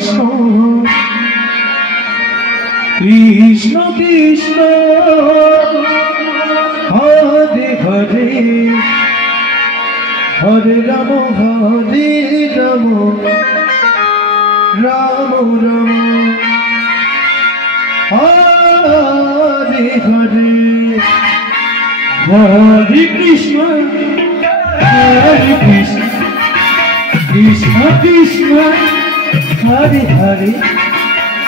Krishna Krishna Krishna Hare Hare Hare Ram Ram Ram Hare Hare Hare Krishna Krishna Krishna Hare Hare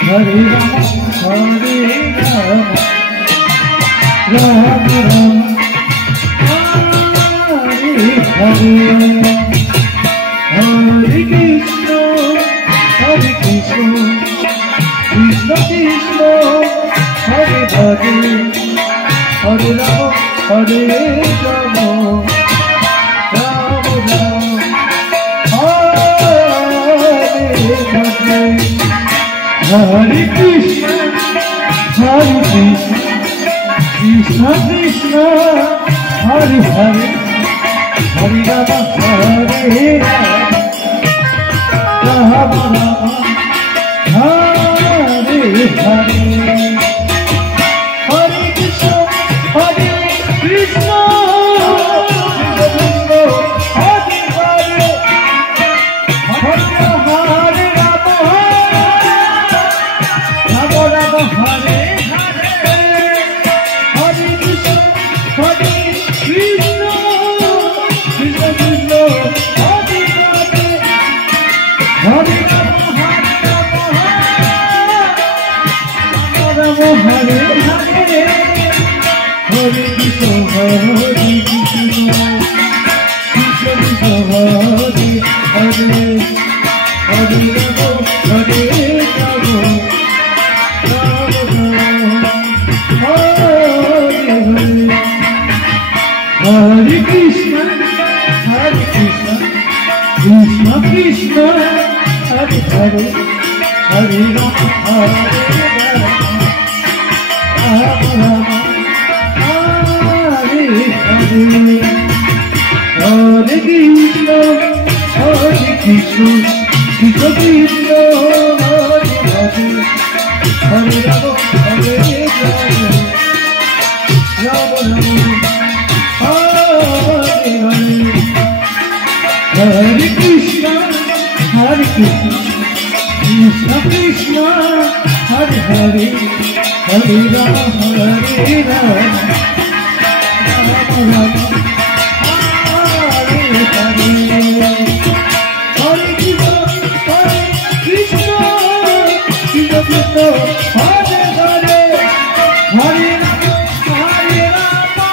Hare Ram Ram Ram Hare Hare Hare Krishna Krishna Krishna Hare Hare Hare Ram Hare Ram Ram Ram Hare Hare Hare Krishna Krishna Krishna Hare Hare Hare Ram Hare Ram Ram Hare Hare Hare Krishna Hare Krishna Hare Hare Hare Hare Ram Ram Ram Hare Hare Hare Krishna Hare Krishna Krishna Krishna Hare Hare Hare Ram Hare Hare Hare Krishna Hare Krishna Krishna Krishna Hare Hare Hare Ram Hare Ram Ram Ram Hare Hare Hare Krishna Krishna Krishna Hare Hare Hare Ram Hare Hare Krishna, Hare Krishna, Krishna Krishna, Hare Hare, Hare Rama, Hare Rama, Rama Rama, Hare Hare, Hare Krishna, Krishna Krishna, Hare Hare, Hare Rama, Hare Rama,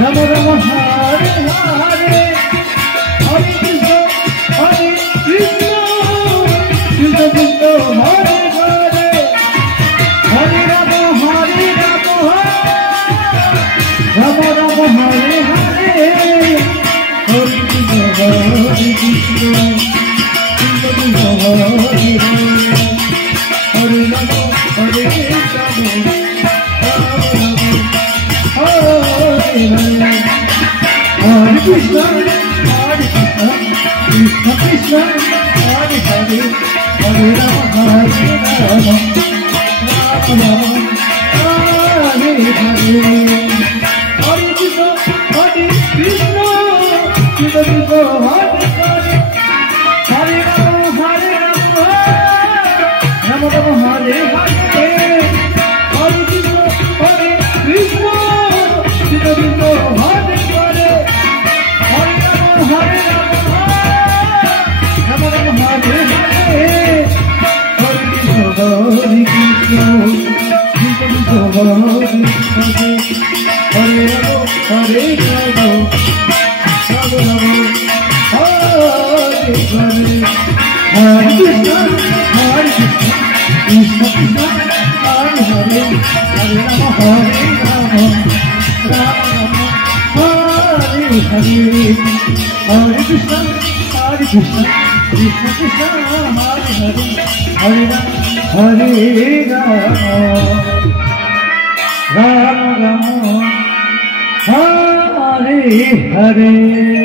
Rama Rama. Rama Rama Hare Hare Hare Krishna Krishna Krishna Hare Hare Hare Rama Hare Rama Rama Hare Hare Hare Krishna Krishna Krishna Hare Hare Hare Rama Hare Hare Krishna, Krishna Krishna, Hare Hare, Hare Rama, Hare Rama, Rama Rama, Hare Hare, Hare Krishna, Krishna Krishna, Hare Hare, Hare Rama, Hare Rama, Rama Rama, Hare Hare, Hare Krishna, Krishna Krishna, Hare Hare. Hare Krishna, Hare Krishna, Krishna Krishna, Hare Hare, Hare Rama, Hare Rama, Rama Rama, Hare Hare.